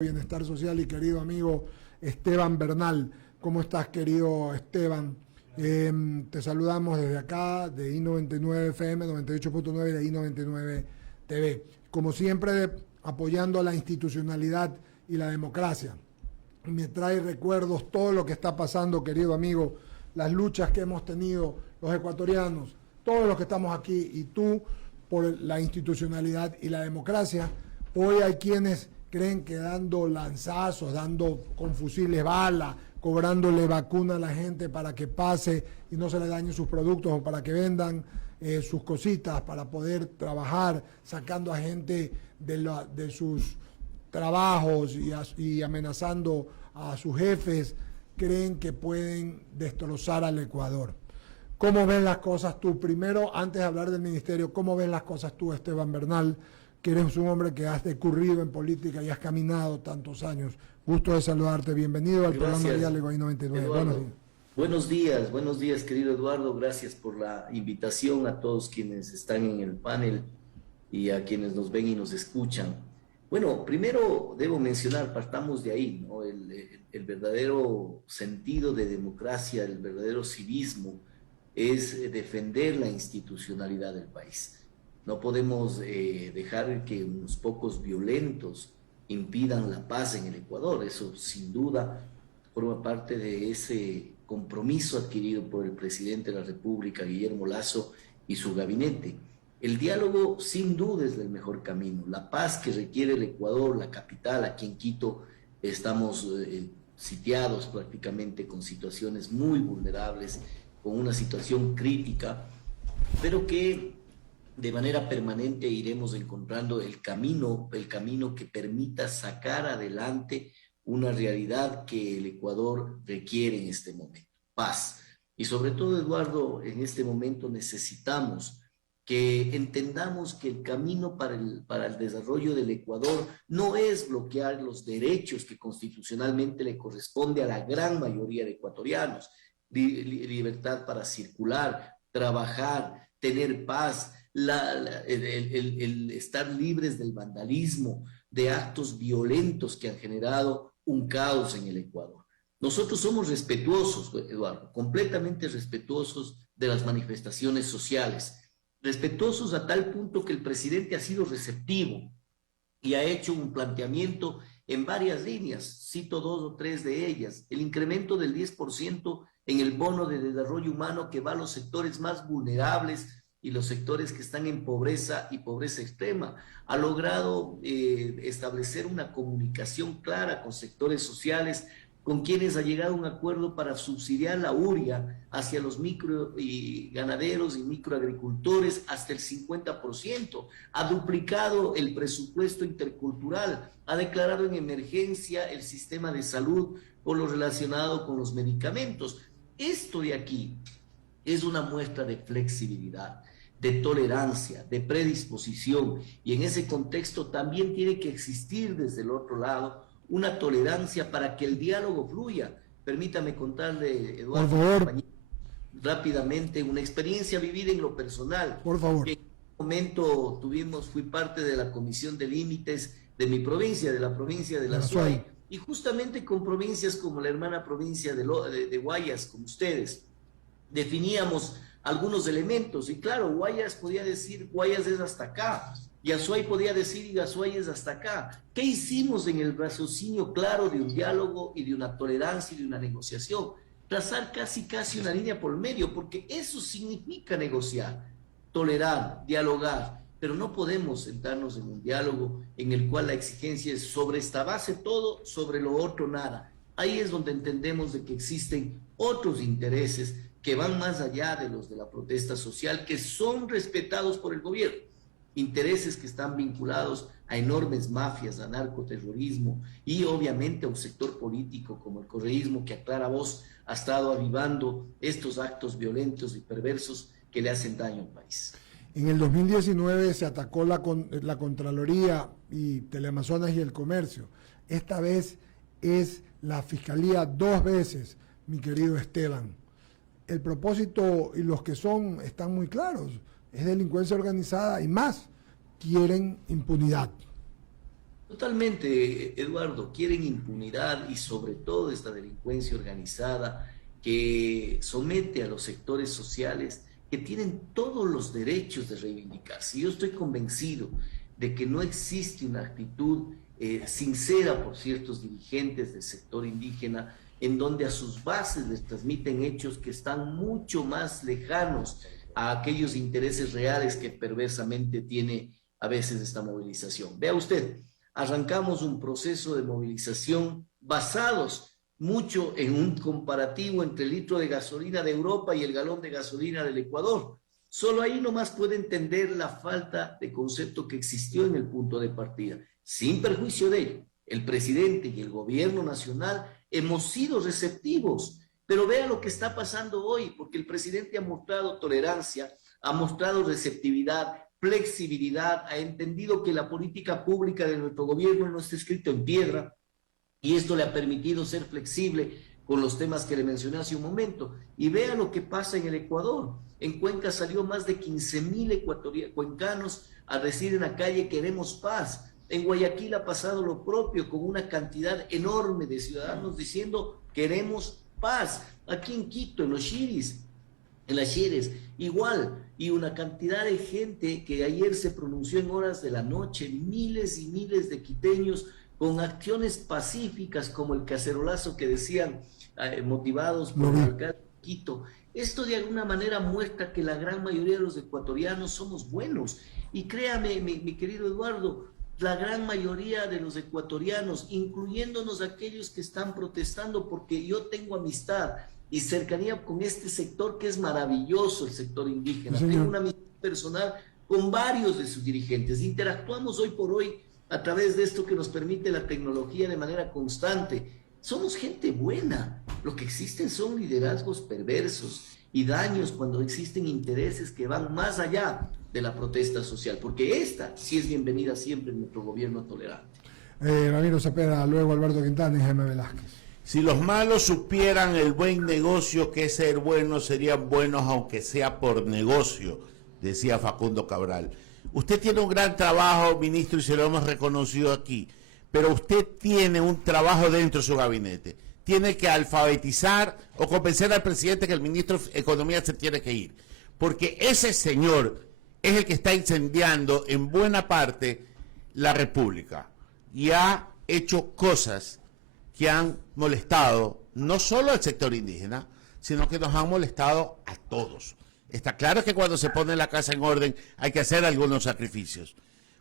Bienestar Social y querido amigo Esteban Bernal. ¿Cómo estás, querido Esteban? Te saludamos desde acá, de I99 FM, 98.9 de I99 TV. Como siempre, apoyando a la institucionalidad y la democracia. Me trae recuerdos todo lo que está pasando, querido amigo, las luchas que hemos tenido los ecuatorianos, todos los que estamos aquí, y tú por la institucionalidad y la democracia. Hoy hay quienes creen que dando lanzazos, dando con fusiles balas, cobrándole vacuna a la gente para que pase y no se le dañen sus productos o para que vendan sus cositas para poder trabajar, sacando a gente de sus trabajos y amenazando a sus jefes, creen que pueden destrozar al Ecuador. ¿Cómo ven las cosas tú? Primero, antes de hablar del ministerio, ¿cómo ven las cosas tú, Esteban Bernal, que eres un hombre que has decurrido en política y has caminado tantos años? Gusto de saludarte, bienvenido al programa Diálogo I99. Buenos días, querido Eduardo, gracias por la invitación a todos quienes están en el panel y a quienes nos ven y nos escuchan. Bueno, primero debo mencionar, partamos de ahí, ¿no? El verdadero sentido de democracia, el verdadero civismo es defender la institucionalidad del país. No podemos dejar que unos pocos violentos impidan la paz en el Ecuador. Eso sin duda forma parte de ese compromiso adquirido por el presidente de la República, Guillermo Lasso, y su gabinete. El diálogo sin duda es el mejor camino. La paz que requiere el Ecuador, la capital, aquí en Quito estamos sitiados prácticamente con situaciones muy vulnerables, con una situación crítica, pero que de manera permanente iremos encontrando el camino que permita sacar adelante una realidad que el Ecuador requiere en este momento: paz. Y sobre todo, Eduardo, en este momento necesitamos que entendamos que el camino para el desarrollo del Ecuador no es bloquear los derechos que constitucionalmente le corresponde a la gran mayoría de ecuatorianos: libertad para circular, trabajar, tener paz, el estar libres del vandalismo, de actos violentos que han generado un caos en el Ecuador. Nosotros somos respetuosos, Eduardo, completamente respetuosos de las manifestaciones sociales, respetuosos a tal punto que el presidente ha sido receptivo y ha hecho un planteamiento en varias líneas. Cito dos o tres de ellas: el incremento del 10% en el bono de desarrollo humano, que va a los sectores más vulnerables y los sectores que están en pobreza y pobreza extrema. Ha logrado establecer una comunicación clara con sectores sociales, con quienes ha llegado a un acuerdo para subsidiar la uria hacia los micro y ganaderos y microagricultores hasta el 50%. Ha duplicado el presupuesto intercultural, ha declarado en emergencia el sistema de salud por lo relacionado con los medicamentos. Esto de aquí es una muestra de flexibilidad, de tolerancia, de predisposición, y en ese contexto también tiene que existir desde el otro lado una tolerancia para que el diálogo fluya. Permítame contarle, Eduardo, por favor, rápidamente una experiencia vivida en lo personal. Por favor. En un momento fui parte de la comisión de límites de mi provincia, de la provincia de la Azuay, y justamente con provincias como la hermana provincia de Guayas, como ustedes, definíamos algunos elementos, y claro, Guayas podía decir Guayas es hasta acá, y Azuay podía decir y Azuay es hasta acá. ¿Qué hicimos en el raciocinio claro de un diálogo y de una tolerancia y de una negociación? Trazar casi una línea por medio, porque eso significa negociar, tolerar, dialogar, pero no podemos sentarnos en un diálogo en el cual la exigencia es sobre esta base todo, sobre lo otro nada. Ahí es donde entendemos de que existen otros intereses que van más allá de los de la protesta social, que son respetados por el gobierno, intereses que están vinculados a enormes mafias, a narcoterrorismo y obviamente a un sector político como el correísmo, que a clara voz ha estado avivando estos actos violentos y perversos que le hacen daño al país. En el 2019 se atacó la Contraloría y Teleamazonas y el Comercio. Esta vez es la Fiscalía 2 veces, mi querido Esteban. El propósito y los que están muy claros: es delincuencia organizada y más, quieren impunidad. Totalmente, Eduardo, quieren impunidad y sobre todo esta delincuencia organizada que somete a los sectores sociales que tienen todos los derechos de reivindicarse. Yo estoy convencido de que no existe una actitud sincera por ciertos dirigentes del sector indígena en donde a sus bases les transmiten hechos que están mucho más lejanos a aquellos intereses reales que perversamente tiene a veces esta movilización. Vea usted, arrancamos un proceso de movilización basados mucho en un comparativo entre el litro de gasolina de Europa y el galón de gasolina del Ecuador. Solo ahí nomás puede entender la falta de concepto que existió en el punto de partida. Sin perjuicio de ello, el presidente y el gobierno nacional hemos sido receptivos, pero vea lo que está pasando hoy, porque el presidente ha mostrado tolerancia, ha mostrado receptividad, flexibilidad, ha entendido que la política pública de nuestro gobierno no está escrito en piedra y esto le ha permitido ser flexible con los temas que le mencioné hace un momento. Y vea lo que pasa en el Ecuador. En Cuenca salió más de 15,000 cuencanos a decir en la calle queremos paz. En Guayaquil ha pasado lo propio con una cantidad enorme de ciudadanos diciendo queremos paz. Aquí en Quito, en los Chiris, en las Xeres, igual, y una cantidad de gente que ayer se pronunció en horas de la noche, miles y miles de quiteños con acciones pacíficas como el cacerolazo que decían, motivados por el alcalde de Quito. Esto de alguna manera muestra que la gran mayoría de los ecuatorianos somos buenos. Y créame, mi querido Eduardo, la gran mayoría de los ecuatorianos, incluyéndonos aquellos que están protestando, porque yo tengo amistad y cercanía con este sector que es maravilloso, el sector indígena. Tengo una amistad personal con varios de sus dirigentes. Interactuamos hoy por hoy a través de esto que nos permite la tecnología de manera constante. Somos gente buena. Lo que existen son liderazgos perversos y daños cuando existen intereses que van más allá de la protesta social, porque esta sí es bienvenida siempre en nuestro gobierno tolerante. Ramiro Cepeda, luego Alberto Quintana y Jaime Velázquez. Si los malos supieran el buen negocio que es ser buenos, serían buenos aunque sea por negocio, decía Facundo Cabral. Usted tiene un gran trabajo, ministro, y se lo hemos reconocido aquí, pero usted tiene un trabajo dentro de su gabinete. Tiene que alfabetizar o convencer al presidente que el ministro de Economía se tiene que ir, porque ese señor es el que está incendiando en buena parte la República y ha hecho cosas que han molestado no solo al sector indígena, sino que nos han molestado a todos. Está claro que cuando se pone la casa en orden hay que hacer algunos sacrificios,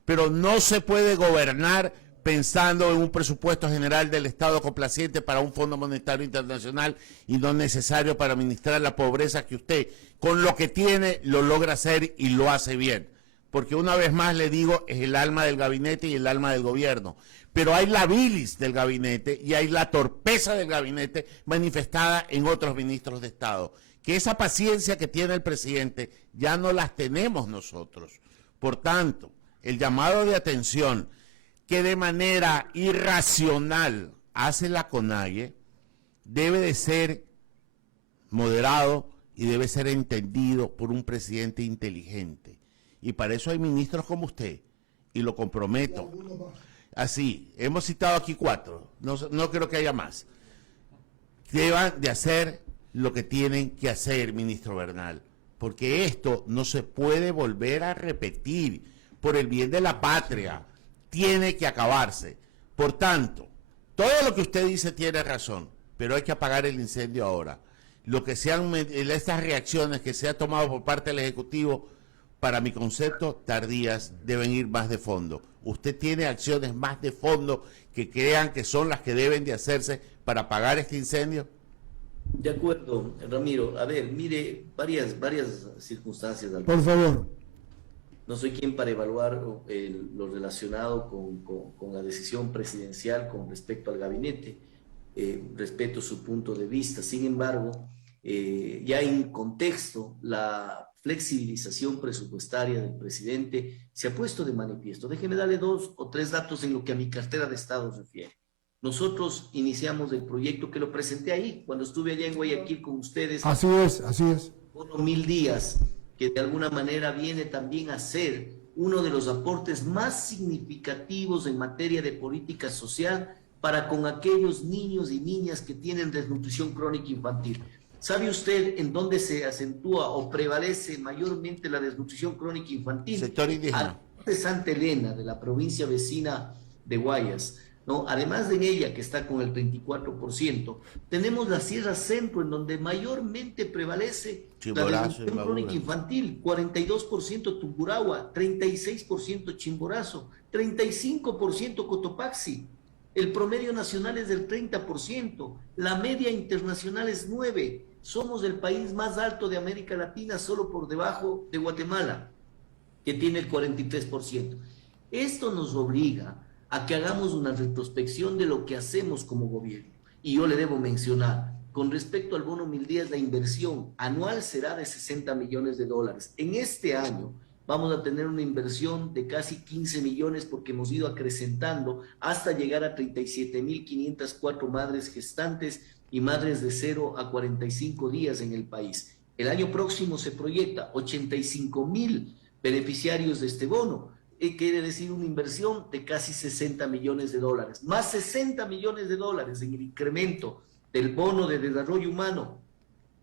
pero no se puede gobernar pensando en un presupuesto general del Estado complaciente para un Fondo Monetario Internacional y no necesario para administrar la pobreza que usted, con lo que tiene, lo logra hacer y lo hace bien. Porque una vez más le digo, es el alma del gabinete y el alma del gobierno. Pero hay la bilis del gabinete y hay la torpeza del gabinete manifestada en otros ministros de Estado. Que esa paciencia que tiene el presidente ya no las tenemos nosotros. Por tanto, el llamado de atención que de manera irracional hace la CONAIE debe de ser moderado y debe ser entendido por un presidente inteligente. Y para eso hay ministros como usted, y lo comprometo. Así, hemos citado aquí 4, no creo que haya más. Deban de hacer lo que tienen que hacer, ministro Bernal, porque esto no se puede volver a repetir por el bien de la patria. Tiene que acabarse. Por tanto, todo lo que usted dice tiene razón, pero hay que apagar el incendio ahora. Lo que sean estas reacciones que se ha tomado por parte del Ejecutivo, para mi concepto, tardías, deben ir más de fondo. Usted tiene acciones más de fondo que crean que son las que deben de hacerse para apagar este incendio. De acuerdo, Ramiro. A ver, mire, varias circunstancias. Por favor. No soy quien para evaluar lo relacionado con la decisión presidencial con respecto al gabinete. Respeto su punto de vista. Sin embargo, ya en contexto, la flexibilización presupuestaria del presidente se ha puesto de manifiesto. Déjeme darle 2 o 3 datos en lo que a mi cartera de Estado refiere. Nosotros iniciamos el proyecto que lo presenté ahí, cuando estuve allá en Guayaquil con ustedes. Así es. Bono 1000 días, que de alguna manera viene también a ser uno de los aportes más significativos en materia de política social para con aquellos niños y niñas que tienen desnutrición crónica infantil. ¿Sabe usted en dónde se acentúa o prevalece mayormente la desnutrición crónica infantil? Sector indígena. De Santa Elena, de la provincia vecina de Guayas, ¿no? Además de ella, que está con el 34%, tenemos la Sierra Centro, en donde mayormente prevalece la desnutrición crónica infantil, 42% Tungurahua, 36% Chimborazo, 35% Cotopaxi. El promedio nacional es del 30%, la media internacional es 9%. Somos el país más alto de América Latina, solo por debajo de Guatemala, que tiene el 43%. Esto nos obliga a que hagamos una retrospección de lo que hacemos como gobierno. Y yo le debo mencionar, con respecto al bono 1000 días, la inversión anual será de $60 millones. En este año vamos a tener una inversión de casi 15 millones porque hemos ido acrecentando hasta llegar a 37.504 madres gestantes y madres de 0 a 45 días en el país. El año próximo se proyecta 85.000 beneficiarios de este bono. Quiere decir una inversión de casi $60 millones, más $60 millones en el incremento del bono de desarrollo humano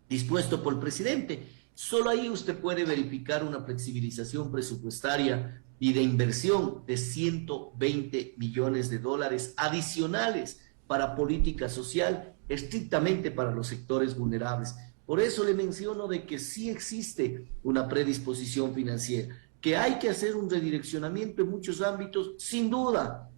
dispuesto por el presidente. Solo ahí usted puede verificar una flexibilización presupuestaria y de inversión de $120 millones adicionales para política social, estrictamente para los sectores vulnerables. Por eso le menciono de que sí existe una predisposición financiera, que hay que hacer un redireccionamiento en muchos ámbitos, sin duda,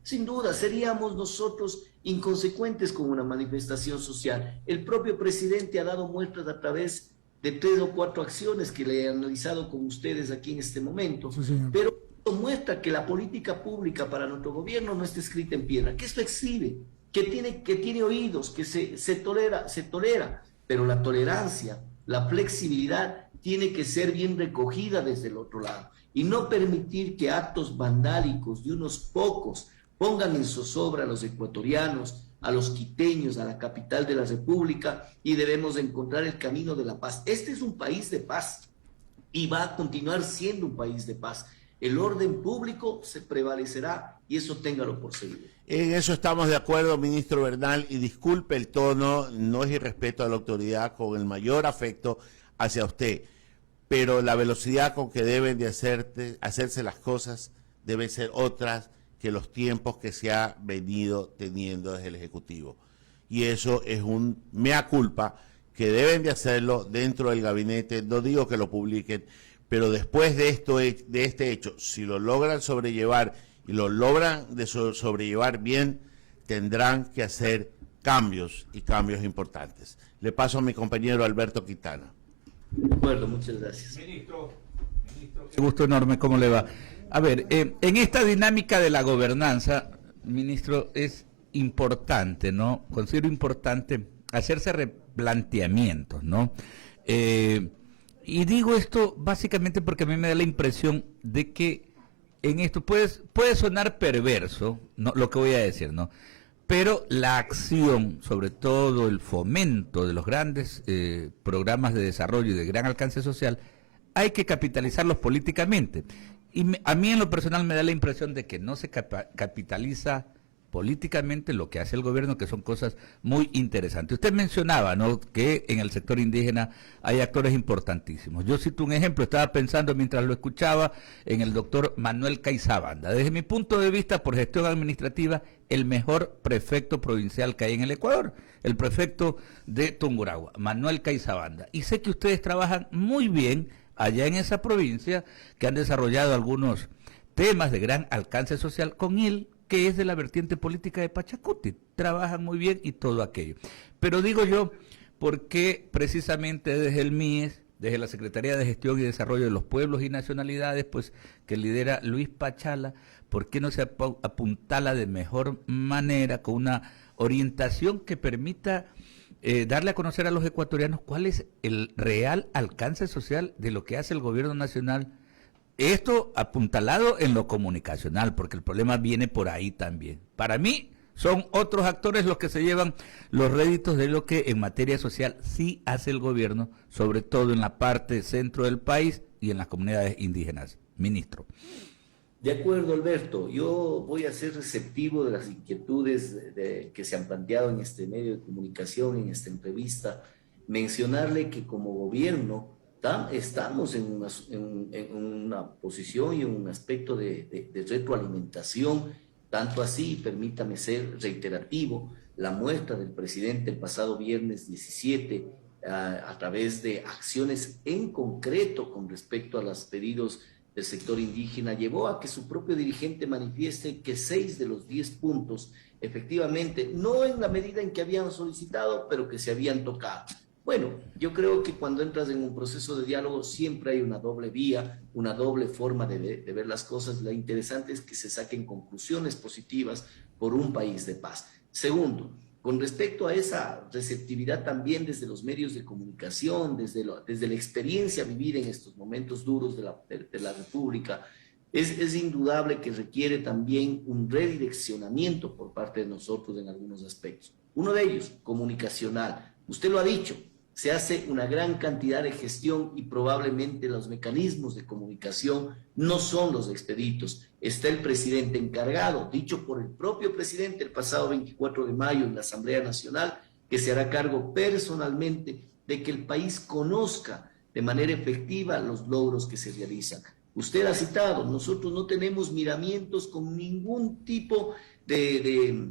seríamos nosotros inconsecuentes con una manifestación social. El propio presidente ha dado muestras a través de 3 o 4 acciones que le he analizado con ustedes aquí en este momento, sí, pero muestra que la política pública para nuestro gobierno no está escrita en piedra, que es flexible, que tiene oídos, que se tolera, pero la tolerancia, la flexibilidad tiene que ser bien recogida desde el otro lado y no permitir que actos vandálicos de unos pocos pongan en zozobra a los ecuatorianos, a los quiteños, a la capital de la República, y debemos encontrar el camino de la paz. Este es un país de paz y va a continuar siendo un país de paz. El orden público se prevalecerá y eso téngalo por seguro. En eso estamos de acuerdo, ministro Bernal, y disculpe el tono, no es irrespeto a la autoridad, con el mayor afecto hacia usted, pero la velocidad con que deben de hacerse las cosas deben ser otras que los tiempos que se ha venido teniendo desde el Ejecutivo. Y eso es un mea culpa que deben de hacerlo dentro del gabinete. No digo que lo publiquen, pero después de este hecho, si lo logran sobrellevar y lo logran sobrellevar bien, tendrán que hacer cambios y cambios importantes. Le paso a mi compañero Alberto Quintana. De acuerdo, muchas gracias. Ministro, qué gusto enorme, ¿cómo le va? A ver, en esta dinámica de la gobernanza, ministro, es importante, ¿no? Considero importante hacerse replanteamientos, ¿no? Y digo esto básicamente porque a mí me da la impresión de que en esto puede sonar perverso, ¿no? Lo que voy a decir, ¿no? Pero la acción, sobre todo el fomento de los grandes programas de desarrollo y de gran alcance social, hay que capitalizarlos políticamente. Y a mí en lo personal me da la impresión de que no se capitaliza políticamente lo que hace el gobierno, que son cosas muy interesantes. Usted mencionaba, ¿no?, que en el sector indígena hay actores importantísimos. Yo cito un ejemplo, estaba pensando mientras lo escuchaba en el doctor Manuel Caizabanda. Desde mi punto de vista, por gestión administrativa, el mejor prefecto provincial que hay en el Ecuador, el prefecto de Tungurahua, Manuel Caizabanda. Y sé que ustedes trabajan muy bien allá en esa provincia, que han desarrollado algunos temas de gran alcance social con él, que es de la vertiente política de Pachacuti. Trabajan muy bien y todo aquello. Pero digo yo, ¿por qué precisamente desde el MIES, desde la Secretaría de Gestión y Desarrollo de los Pueblos y Nacionalidades, pues que lidera Luis Pachala, por qué no se apuntala de mejor manera, con una orientación que permita darle a conocer a los ecuatorianos cuál es el real alcance social de lo que hace el gobierno nacional? Esto apuntalado en lo comunicacional, porque el problema viene por ahí también. Para mí, son otros actores los que se llevan los réditos de lo que en materia social sí hace el gobierno, sobre todo en la parte centro del país y en las comunidades indígenas. Ministro. De acuerdo, Alberto. Yo voy a ser receptivo de las inquietudes que se han planteado en este medio de comunicación, en esta entrevista. Mencionarle que como gobierno estamos en una posición y en un aspecto de retroalimentación, tanto así, permítame ser reiterativo, la muestra del presidente el pasado viernes 17 a través de acciones en concreto con respecto a los pedidos del sector indígena, llevó a que su propio dirigente manifieste que 6 de los 10 puntos, efectivamente, no en la medida en que habían solicitado, pero que se habían tocado. Bueno, yo creo que cuando entras en un proceso de diálogo siempre hay una doble vía, una doble forma de ver las cosas. Lo interesante es que se saquen conclusiones positivas por un país de paz. Segundo, con respecto a esa receptividad también desde los medios de comunicación, desde la experiencia vivida en estos momentos duros de la República, es indudable que requiere también un redireccionamiento por parte de nosotros en algunos aspectos. Uno de ellos, comunicacional. Usted lo ha dicho, se hace una gran cantidad de gestión y probablemente los mecanismos de comunicación no son los expeditos. Está el presidente encargado, dicho por el propio presidente el pasado 24 de mayo en la Asamblea Nacional, que se hará cargo personalmente de que el país conozca de manera efectiva los logros que se realizan. Usted ha citado, nosotros no tenemos miramientos con ningún tipo de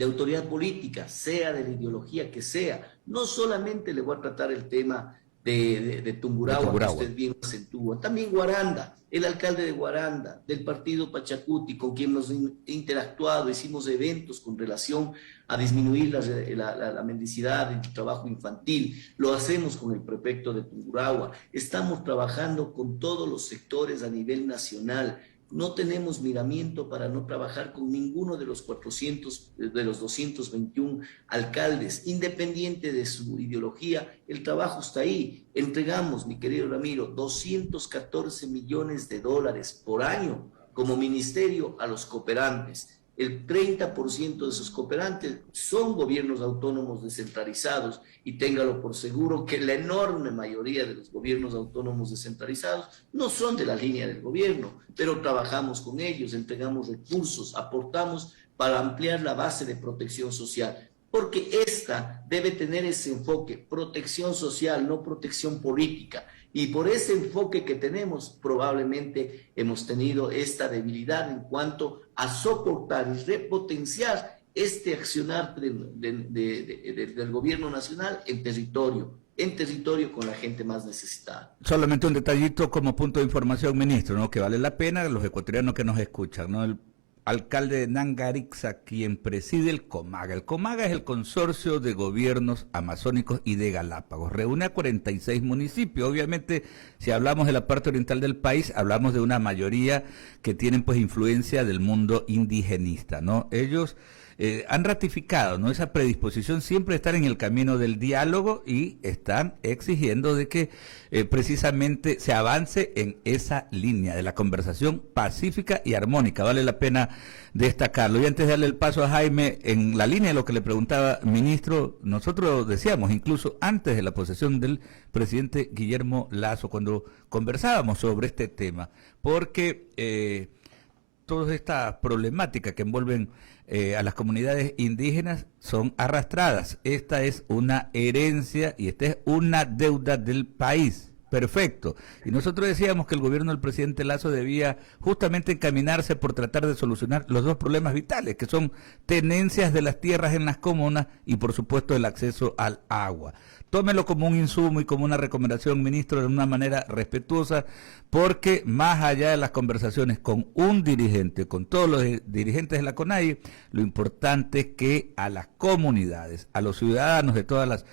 autoridad política, sea de la ideología que sea. No solamente le voy a tratar el tema de Tungurahua, que usted bien acentúa, también Guaranda, el alcalde de Guaranda, del partido Pachacuti, con quien hemos interactuado, hicimos eventos con relación a disminuir la mendicidad, el trabajo infantil, lo hacemos con el prefecto de Tungurahua, estamos trabajando con todos los sectores a nivel nacional. No tenemos miramiento para no trabajar con ninguno de los 221 alcaldes, independiente de su ideología. El trabajo está ahí. Entregamos, mi querido Ramiro, 214 millones de dólares por año como ministerio a los cooperantes. El 30% de esos cooperantes son gobiernos autónomos descentralizados, y téngalo por seguro que la enorme mayoría de los gobiernos autónomos descentralizados no son de la línea del gobierno, pero trabajamos con ellos, entregamos recursos, aportamos para ampliar la base de protección social, porque esta debe tener ese enfoque, protección social, no protección política. Y por ese enfoque que tenemos, probablemente hemos tenido esta debilidad en cuanto a soportar y repotenciar este accionar del gobierno nacional en territorio con la gente más necesitada. Solamente un detallito como punto de información, ministro, ¿no? Que vale la pena los ecuatorianos que nos escuchan, ¿no? El alcalde de Nangarixa, quien preside el COMAGA. El COMAGA es el Consorcio de Gobiernos Amazónicos y de Galápagos. Reúne a 46 municipios. Obviamente, si hablamos de la parte oriental del país, hablamos de una mayoría que tienen pues influencia del mundo indigenista, ¿no? Ellos han ratificado, ¿no?, esa predisposición siempre estar en el camino del diálogo y están exigiendo de que precisamente se avance en esa línea de la conversación pacífica y armónica. Vale la pena destacarlo. Y antes de darle el paso a Jaime, en la línea de lo que le preguntaba, ministro, nosotros decíamos, incluso antes de la posesión del presidente Guillermo Lasso, cuando conversábamos sobre este tema, porque toda esta problemática que envuelven a las comunidades indígenas son arrastradas. Esta es una herencia y esta es una deuda del país. Perfecto. Y nosotros decíamos que el gobierno del presidente Lasso debía justamente encaminarse por tratar de solucionar los dos problemas vitales, que son tenencias de las tierras en las comunas y por supuesto el acceso al agua. Tómelo como un insumo y como una recomendación, ministro, de una manera respetuosa, porque más allá de las conversaciones con un dirigente, con todos los dirigentes de la CONAIE, lo importante es que a las comunidades, a los ciudadanos de todas las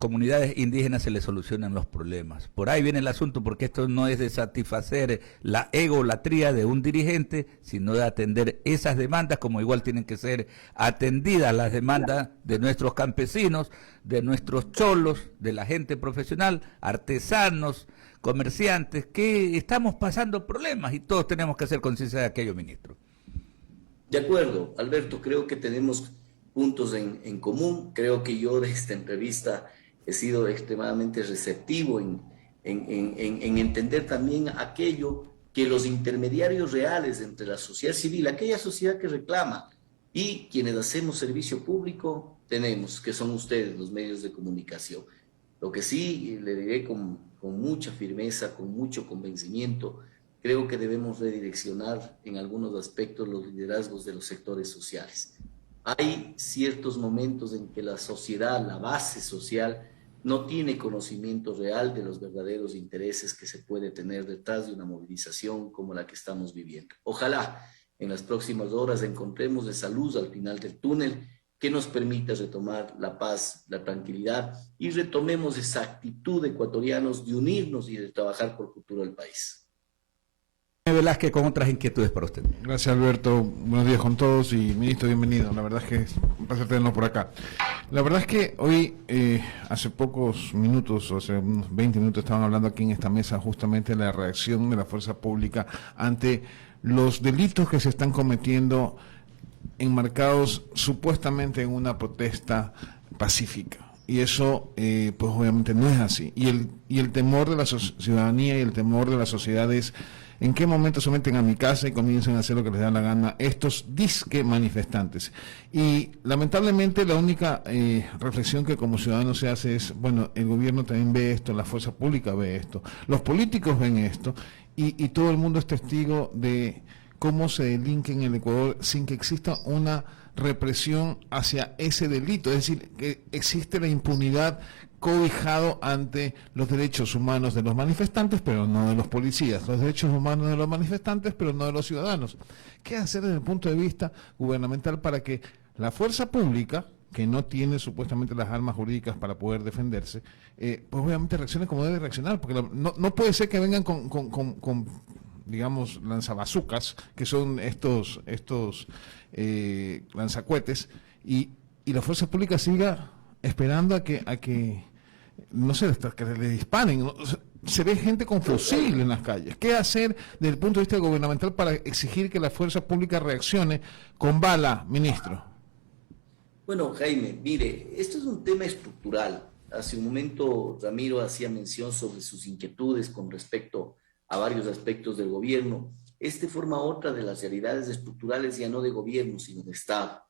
comunidades indígenas se les solucionan los problemas. Por ahí viene el asunto, porque esto no es de satisfacer la egolatría de un dirigente, sino de atender esas demandas, como igual tienen que ser atendidas las demandas de nuestros campesinos, de nuestros cholos, de la gente profesional, artesanos, comerciantes, que estamos pasando problemas y todos tenemos que hacer conciencia de aquello, ministro. De acuerdo, Alberto, creo que tenemos puntos en común. Creo que yo de esta entrevista he sido extremadamente receptivo en entender también aquello que los intermediarios reales entre la sociedad civil, aquella sociedad que reclama, y quienes hacemos servicio público, tenemos, que son ustedes, los medios de comunicación. Lo que sí le diré con mucha firmeza, con mucho convencimiento, creo que debemos redireccionar en algunos aspectos los liderazgos de los sectores sociales. Hay ciertos momentos en que la sociedad, la base social, no tiene conocimiento real de los verdaderos intereses que se puede tener detrás de una movilización como la que estamos viviendo. Ojalá en las próximas horas encontremos esa luz al final del túnel que nos permita retomar la paz, la tranquilidad y retomemos esa actitud de ecuatorianos de unirnos y de trabajar por el futuro del país. Velázquez, con otras inquietudes para usted. Gracias, Alberto. Buenos días con todos y ministro, bienvenido. La verdad es que es un placer tenerlo por acá. La verdad es que hoy, hace pocos minutos, o hace unos 20 minutos, estaban hablando aquí en esta mesa justamente de la reacción de la fuerza pública ante los delitos que se están cometiendo enmarcados supuestamente en una protesta pacífica. Y eso, pues obviamente no es así. Y el temor de la ciudadanía y el temor de la sociedad es en qué momento se meten a mi casa y comienzan a hacer lo que les da la gana estos disque manifestantes. Y lamentablemente la única reflexión que como ciudadano se hace es, bueno, el gobierno también ve esto, la fuerza pública ve esto, los políticos ven esto, y todo el mundo es testigo de cómo se delinque en el Ecuador sin que exista una represión hacia ese delito. Es decir, que existe la impunidad cobijado ante los derechos humanos de los manifestantes, pero no de los policías, los derechos humanos de los manifestantes, pero no de los ciudadanos. ¿Qué hacer desde el punto de vista gubernamental para que la fuerza pública, que no tiene supuestamente las armas jurídicas para poder defenderse, pues obviamente reaccione como debe reaccionar? Porque no puede ser que vengan con digamos, lanzabazucas, que son estos lanzacuetes, y la fuerza pública siga esperando a que no sé, hasta que le disparen. ¿No? Se ve gente con fusil en las calles. ¿Qué hacer desde el punto de vista gubernamental para exigir que la fuerza pública reaccione con bala, ministro? Bueno, Jaime, mire, esto es un tema estructural. Hace un momento Ramiro hacía mención sobre sus inquietudes con respecto a varios aspectos del gobierno. Este forma otra de las realidades estructurales, ya no de gobierno, sino de Estado,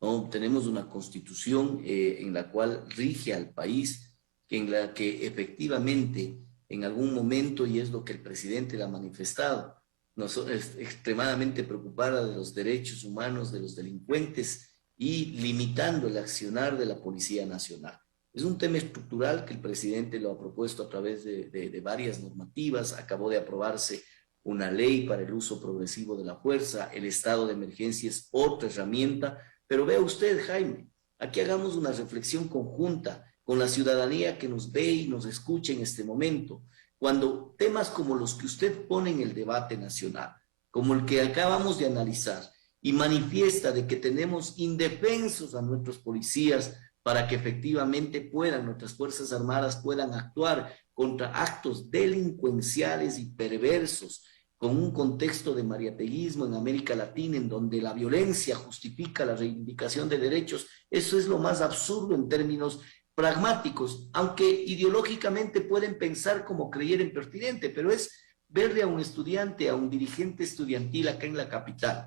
¿no? Tenemos una constitución en la cual rige al país, en la que efectivamente en algún momento, y es lo que el presidente le ha manifestado, nos es extremadamente preocupada de los derechos humanos de los delincuentes y limitando el accionar de la Policía Nacional. Es un tema estructural que el presidente lo ha propuesto a través de varias normativas. Acabó de aprobarse una ley para el uso progresivo de la fuerza. El estado de emergencia es otra herramienta. Pero vea usted, Jaime, aquí hagamos una reflexión conjunta con la ciudadanía que nos ve y nos escucha en este momento. Cuando temas como los que usted pone en el debate nacional, como el que acabamos de analizar, y manifiesta de que tenemos indefensos a nuestros policías para que efectivamente nuestras Fuerzas Armadas puedan actuar contra actos delincuenciales y perversos, con un contexto de mariateguismo en América Latina, en donde la violencia justifica la reivindicación de derechos. Eso es lo más absurdo en términos pragmáticos, aunque ideológicamente pueden pensar como creyeren pertinente, pero es verle a un estudiante, a un dirigente estudiantil acá en la capital,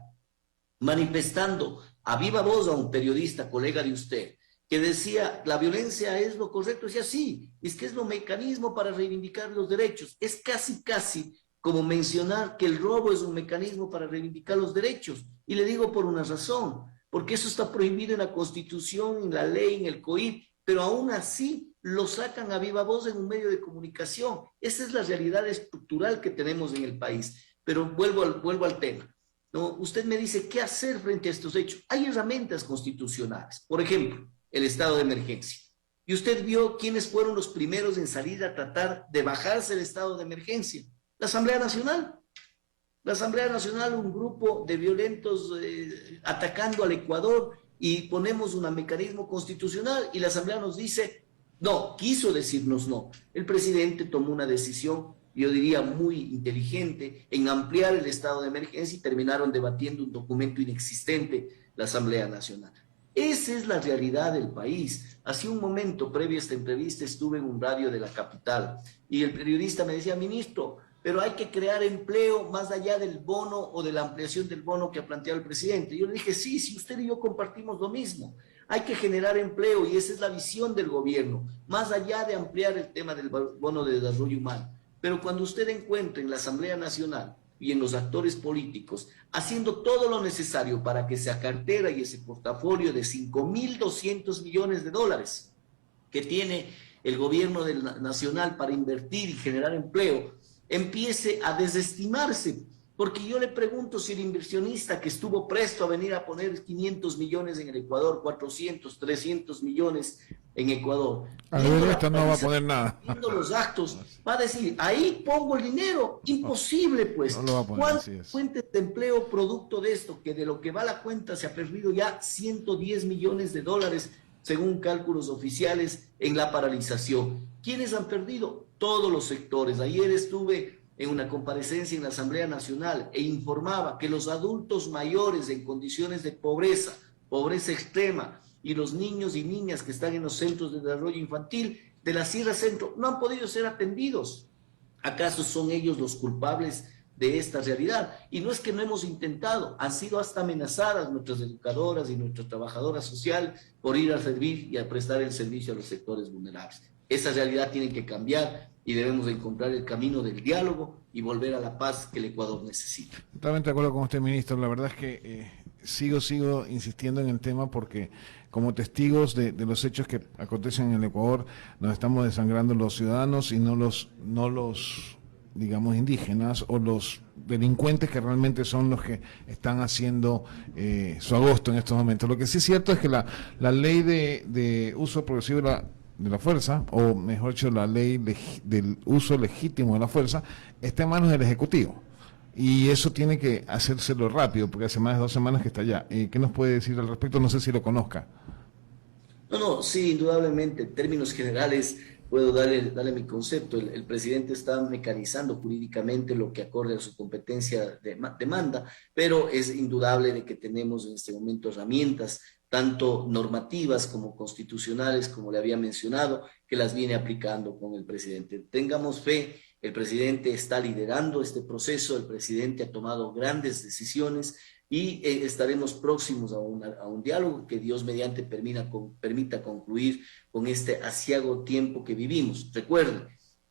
manifestando a viva voz a un periodista, colega de usted, que decía, la violencia es lo correcto. Decía, sí, es que es lo mecanismo para reivindicar los derechos. Es casi como mencionar que el robo es un mecanismo para reivindicar los derechos. Y le digo por una razón, porque eso está prohibido en la Constitución, en la ley, en el COIP, pero aún así lo sacan a viva voz en un medio de comunicación. Esa es la realidad estructural que tenemos en el país. Pero vuelvo al tema, ¿no? Usted me dice, ¿qué hacer frente a estos hechos? Hay herramientas constitucionales. Por ejemplo, el estado de emergencia. Y usted vio quiénes fueron los primeros en salir a tratar de bajarse el estado de emergencia. La Asamblea Nacional. La Asamblea Nacional, un grupo de violentos atacando al Ecuador, y ponemos un mecanismo constitucional y la Asamblea nos dice, no, quiso decirnos no. El presidente tomó una decisión, yo diría muy inteligente, en ampliar el estado de emergencia y terminaron debatiendo un documento inexistente, la Asamblea Nacional. Esa es la realidad del país. Hace un momento, previo a esta entrevista, estuve en un radio de la capital y el periodista me decía, ministro, pero hay que crear empleo más allá del bono o de la ampliación del bono que ha planteado el presidente. Yo le dije, sí, si usted y yo compartimos lo mismo, hay que generar empleo y esa es la visión del gobierno, más allá de ampliar el tema del bono de desarrollo humano. Pero cuando usted encuentre en la Asamblea Nacional y en los actores políticos haciendo todo lo necesario para que esa cartera y ese portafolio de 5.200 millones de dólares que tiene el gobierno nacional para invertir y generar empleo empiece a desestimarse, porque yo le pregunto si el inversionista que estuvo presto a venir a poner 500 millones en el Ecuador, 400, 300 millones en Ecuador, A ver, esta no va a poner nada. viendo los actos, va a decir, ahí pongo el dinero, imposible pues. No lo va a poner, ¿Cuántas así es. fuentes de empleo producto de esto? Que de lo que va la cuenta se ha perdido ya 110 millones de dólares, según cálculos oficiales, en la paralización. ¿Quiénes han perdido? Todos los sectores. Ayer estuve en una comparecencia en la Asamblea Nacional e informaba que los adultos mayores en condiciones de pobreza, pobreza extrema, y los niños y niñas que están en los centros de desarrollo infantil de la Sierra Centro no han podido ser atendidos. ¿Acaso son ellos los culpables de esta realidad? Y no es que no hemos intentado, han sido hasta amenazadas nuestras educadoras y nuestra trabajadora social por ir a servir y a prestar el servicio a los sectores vulnerables. Esa realidad tiene que cambiar y debemos encontrar el camino del diálogo y volver a la paz que el Ecuador necesita. Totalmente de acuerdo con usted, ministro. La verdad es que sigo insistiendo en el tema porque como testigos de los hechos que acontecen en el Ecuador, nos estamos desangrando los ciudadanos y no los digamos, indígenas o los delincuentes que realmente son los que están haciendo su agosto en estos momentos. Lo que sí es cierto es que la ley de uso progresivo de la fuerza, o mejor dicho, la ley del uso legítimo de la fuerza, está en manos del Ejecutivo. Y eso tiene que hacérselo rápido, porque hace más de 2 semanas que está allá. ¿Qué nos puede decir al respecto? No sé si lo conozca. No, sí, indudablemente, en términos generales puedo darle mi concepto. El presidente está mecanizando jurídicamente lo que acorde a su competencia demanda, pero es indudable de que tenemos en este momento herramientas, tanto normativas como constitucionales, como le había mencionado, que las viene aplicando con el presidente. Tengamos fe, el presidente está liderando este proceso, el presidente ha tomado grandes decisiones y estaremos próximos a un diálogo que Dios mediante permita concluir con este aciago tiempo que vivimos. Recuerden,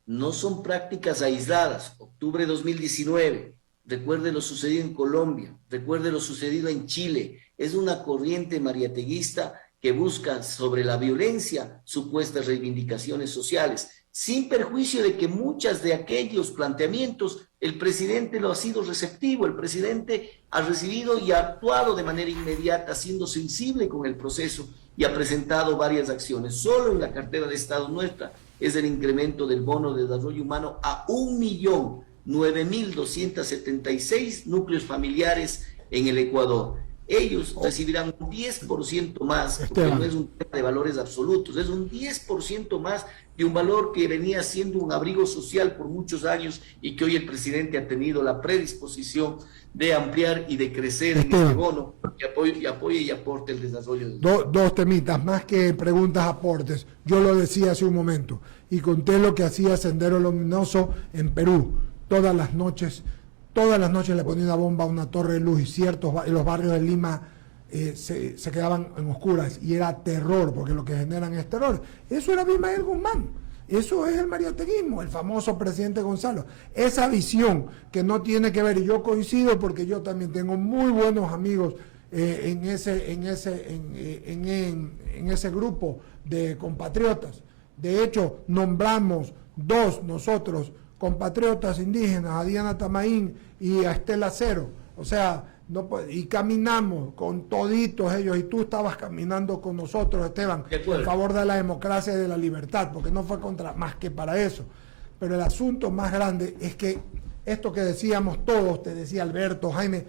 no son prácticas aisladas. Octubre de 2019, recuerde lo sucedido en Colombia, recuerde lo sucedido en Chile. Es una corriente mariateguista que busca sobre la violencia supuestas reivindicaciones sociales, sin perjuicio de que muchas de aquellos planteamientos el presidente lo ha sido receptivo, el presidente ha recibido y ha actuado de manera inmediata, siendo sensible con el proceso y ha presentado varias acciones. Solo en la cartera de Estado nuestra es el incremento del bono de desarrollo humano a 1.009.276 núcleos familiares en el Ecuador. Ellos recibirán un 10% más, porque no es un tema de valores absolutos, es un 10% más de un valor que venía siendo un abrigo social por muchos años y que hoy el presidente ha tenido la predisposición de ampliar y de crecer en este bono que apoye y aporte el desarrollo. Dos temitas, más que preguntas, aportes. Yo lo decía hace un momento y conté lo que hacía Sendero Luminoso en Perú. Todas las noches le ponía una bomba a una torre de luz y los barrios de Lima se quedaban en oscuras y era terror, porque lo que generan es terror. Eso era Abimael Guzmán, eso es el mariateguismo, el famoso presidente Gonzalo. Esa visión que no tiene que ver, y yo coincido porque yo también tengo muy buenos amigos en ese grupo de compatriotas. De hecho, nombramos 2 nosotros compatriotas indígenas, a Diana Tamaín y a Estela Cero, o sea, y caminamos con toditos ellos, y tú estabas caminando con nosotros, Esteban, en favor de la democracia y de la libertad, porque no fue más que para eso. Pero el asunto más grande es que esto que decíamos todos, te decía Alberto, Jaime,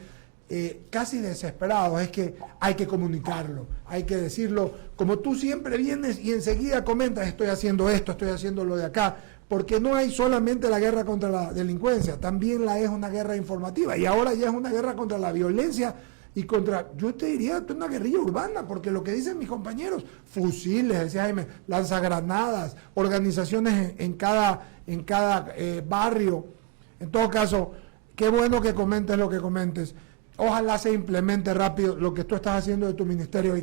casi desesperados, es que hay que comunicarlo, hay que decirlo, como tú siempre vienes y enseguida comentas, estoy haciendo esto, estoy haciendo lo de acá, porque no hay solamente la guerra contra la delincuencia, también es una guerra informativa, y ahora ya es una guerra contra la violencia y yo te diría, una guerrilla urbana, porque lo que dicen mis compañeros, fusiles, decía Jaime, lanzagranadas, organizaciones en cada barrio, En todo caso, qué bueno que comentes lo que comentes. Ojalá se implemente rápido lo que tú estás haciendo de tu ministerio y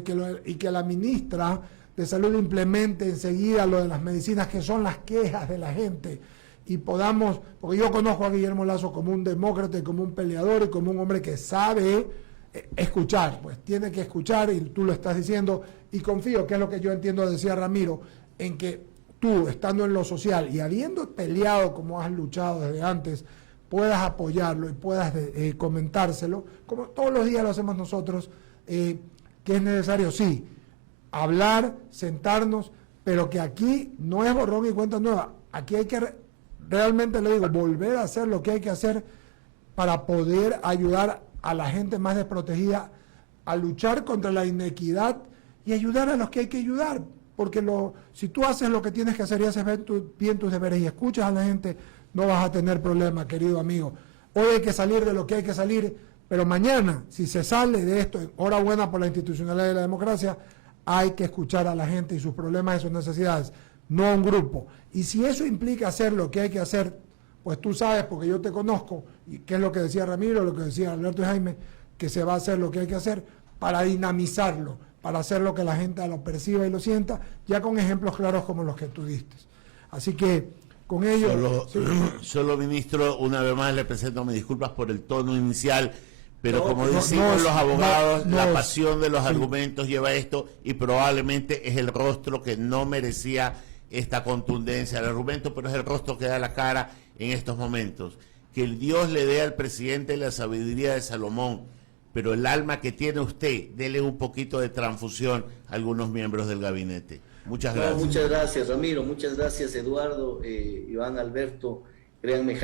que la ministra de Salud implemente enseguida lo de las medicinas, que son las quejas de la gente, y podamos, porque yo conozco a Guillermo Lazo como un demócrata y como un peleador y como un hombre que sabe escuchar, pues tiene que escuchar, y tú lo estás diciendo, y confío, que es lo que yo entiendo, decía Ramiro, en que tú, estando en lo social y habiendo peleado como has luchado desde antes, puedas apoyarlo y puedas comentárselo, como todos los días lo hacemos nosotros, que es necesario, sí, hablar, sentarnos, pero que aquí no es borrón y cuenta nueva. Aquí hay que, realmente le digo, volver a hacer lo que hay que hacer para poder ayudar a la gente más desprotegida a luchar contra la inequidad y ayudar a los que hay que ayudar. Porque si tú haces lo que tienes que hacer y haces bien tus deberes y escuchas a la gente, no vas a tener problema, querido amigo. Hoy hay que salir de lo que hay que salir, pero mañana, si se sale de esto, enhorabuena por la institucionalidad de la democracia, hay que escuchar a la gente y sus problemas y sus necesidades, no a un grupo. Y si eso implica hacer lo que hay que hacer, pues tú sabes, porque yo te conozco, y qué es lo que decía Ramiro, lo que decía Alberto y Jaime, que se va a hacer lo que hay que hacer para dinamizarlo, para hacer lo que la gente lo perciba y lo sienta, ya con ejemplos claros como los que tú diste. Así que con ello... Solo, ministro, una vez más le presento mis disculpas por el tono inicial, pero como decimos los abogados, la pasión de los argumentos lleva esto, y probablemente es el rostro que no merecía esta contundencia del argumento, pero es el rostro que da la cara en estos momentos. Que el Dios le dé al presidente la sabiduría de Salomón, pero el alma que tiene usted, dele un poquito de transfusión a algunos miembros del gabinete. Muchas gracias. Muchas gracias, Ramiro. Muchas gracias, Eduardo, Iván, Alberto. Créanme,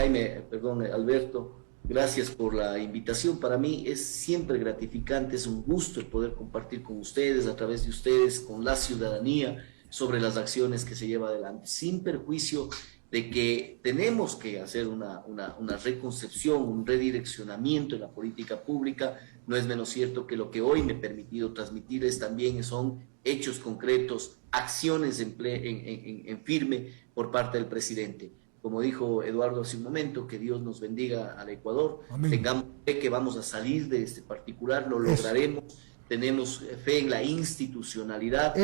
Alberto. Gracias por la invitación. Para mí es siempre gratificante, es un gusto el poder compartir con ustedes, a través de ustedes, con la ciudadanía, sobre las acciones que se lleva adelante, sin perjuicio de que tenemos que hacer una reconcepción, un redireccionamiento en la política pública. No es menos cierto que lo que hoy me he permitido transmitirles también son hechos concretos, acciones en firme por parte del presidente. Como dijo Eduardo hace un momento, que Dios nos bendiga al Ecuador. Amén. Tengamos fe que vamos a salir de este particular, lo lograremos. Tenemos fe en la institucionalidad.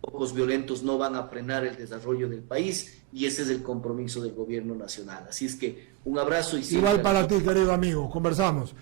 Pocos violentos no van a frenar el desarrollo del país, y ese es el compromiso del gobierno nacional. Así es que un abrazo y igual para ti, querido amigo. Conversamos.